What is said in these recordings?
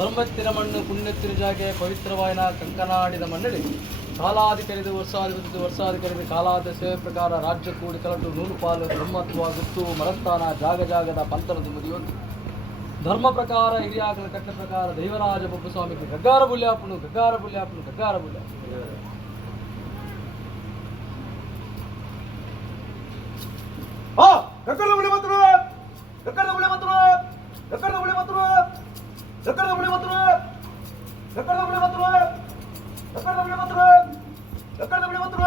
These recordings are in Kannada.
ಧರ್ಮತ್ತಿನ ಮಣ್ಣು ಪುಣ್ಯತ್ತಿನ ಜಾಗೆ ಪವಿತ್ರವಾಯನ ಕಂಕನಾಡಿದ ಮಣ್ಣಲ್ಲಿ ಕಾಲಾದಿ ಕರೆದು ವರ್ಷಾದಿ ಬದುಕು ವರ್ಷಾದಿ ಕರೆದು ಕಾಲಾದ ಸೇವೆ ಪ್ರಕಾರ ರಾಜ್ಯ ಕೂಡಿ ಕಲಟು ನೂರು ಪಾಲು ಬ್ರಹ್ಮತ್ವ ಗುತ್ತು ಮರಸ್ಥಾನ ಜಾಗ ಜಾಗದ ಪಂಥರದ ಮುದಿಯೊಂದು ಧರ್ಮ ಪ್ರಕಾರ ಹಿರಿಯಾಗಲ ಕಟ್ಟ ಪ್ರಕಾರ ದೈವರಾಜ ಬೊಬ್ಬಸ್ವಾಮಿಗೆ ಗಗ್ಗಾರ ಬುಲ್ಯಾಪುನು ಗಗ್ಗಾರ ಬುಲ್ಯಾಪುನು ಗಗ್ಗಾರ ಬುಲ್ಯಾಪುನು ಗಕ್ಕರದ ಬುಳಿ ಮಾತ್ರ ಗಕ್ಕರದ ಬುಳಿ ಮಾತ್ರ ಗಕ್ಕರದ ಬುಳಿ ಮಾತ್ರ ಗಕ್ಕರದ ಬುಳಿ ಮಾತ್ರ ಗಕ್ಕರದ ಬುಳಿ ಮಾತ್ರ ಗಕ್ಕರದ ಬುಳಿ ಮಾತ್ರ ಗಕ್ಕರದ ಬುಳಿ ಮಾತ್ರ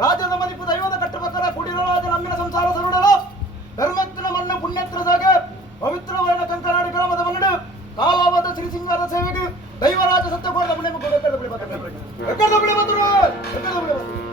ರಾಜ್ಯದ ಮದಿಪು ದೈವದ ಕಟ್ಟ ಪ್ರಕಾರ ಕುಡಿರೋ ರಾಜ ನಮ್ಮಿನ ಸಂಸಾರ ಸರುಡಲ ಧರ್ಮತ್ತಿನ ಮಣ್ಣು ಪುಣ್ಯತ್ರ ಸಾಗೆ ಪವಿತ್ರವಾದ ಕಂಕನಾಡಿ ಗ್ರಾಮದ ಮನ್ನಡು ಕಾಲಾವದ ಶ್ರೀ ಸಿಂಗಾರ ಸೇವೆಗೆ ದೈವರಾಜ ಸತ್ಯಕೋಟದ ಮನೆ ಮುಖ ಗಕ್ಕರದ ಬುಳಿ ಮಾತ್ರ ಗಕ್ಕರದ ಬುಳಿ ಮಾತ್ರ ಗಕ್ಕರದ ಬುಳಿ ಮಾತ್ರ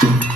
ಧನ್ಯವಾದಗಳು.